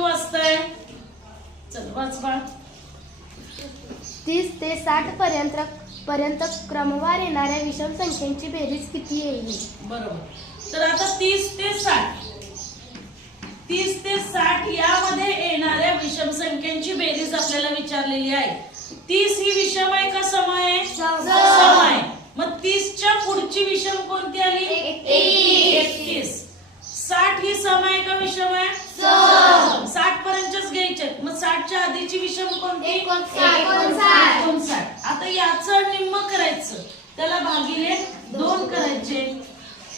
कोण वाचतंय? चल वाच बाळ. 30 ते 60 पर्यंत क्रमवार येणाऱ्या विषम संख्यांची बेरीज किती येईल? बरोबर. तर आता 30 ते 60 यामध्ये येणाऱ्या विषम संख्यांची बेरीज आपल्याला विचारलेली आहे. 30 ही विषम आहे का सम आहे? सम आहे. मग 30 च्या पुढची विषम कोणती आली? 31. 60 ही सम आहे का विषम आहे? सम. 60 पर्यंतच घ्यायचे. मग 60 च्या आधीची विषम कोणती? 59. आता याचं निम्म करायचं, त्याला भागिले 2 करायचे.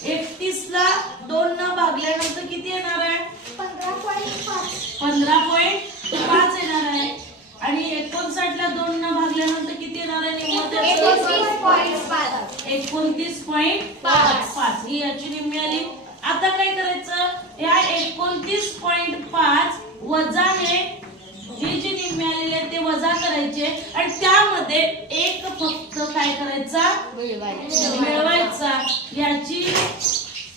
31 ला 2 न भागल्यानंतर किती येणार आहे? 15.5 येणार आहे. आणि 59 ला 2 न भागल्यानंतर किती येणार आहे? 29.5 ही याची निम्मी आली. आता काय करायचं? या 29.5 वजाने ही जी निम्मी आलेली आहे ते वजा करायचे आणि त्यामध्ये एक फक्त काय करायचा? मिळवायचा. याची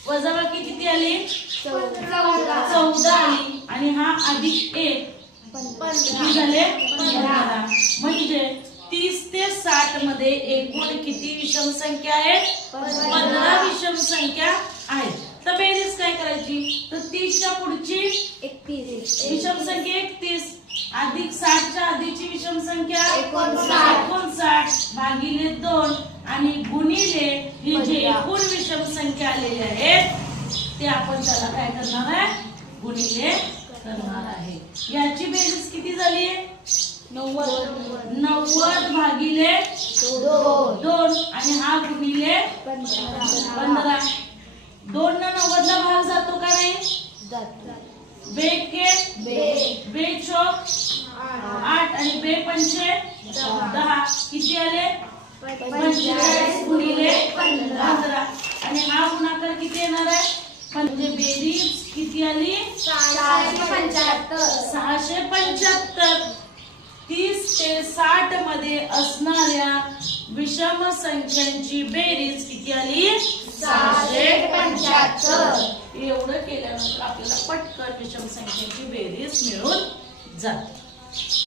वजाबाकी किती आली? 14 आली. आणि हा अधिक 1 किती झाले? 15. म्हणजे 30 ते 60 मध्ये एकूण किती विषम संख्या आहेत? 15 विषम संख्या आहेत. तर बेरीज काय करायची? तर 30 च्या पुढची 31 विषम संख्या 31 अधिक 60 च्या आधीची विषम संख्या 59 भागिले 2 आणि गुणिले ही जी एकूण विषम संख्या आलेली आहे ते आपण त्याला काय करणार आहे? गुणिले करणार आहे. याची बेरीज किती झाली? 90 भागिले 2 आणि हा गुणिले 15. 2 न 90 ला भाग जातो का नाही? बेके बे चौक 8 आणि बे पंचे 10 किती आले? 45 गुणिले 15 आणि हा गुणाकार किती येणार आहे? म्हणजे बेरीज किती आली? 675. 30 ते 60 मध्ये असणाऱ्या विषम संख्यांची बेरीज किती आली? 675. एवढं केल्यानंतर आपल्याला पटकन विषम संख्यांची बेरीज मिळून जाते.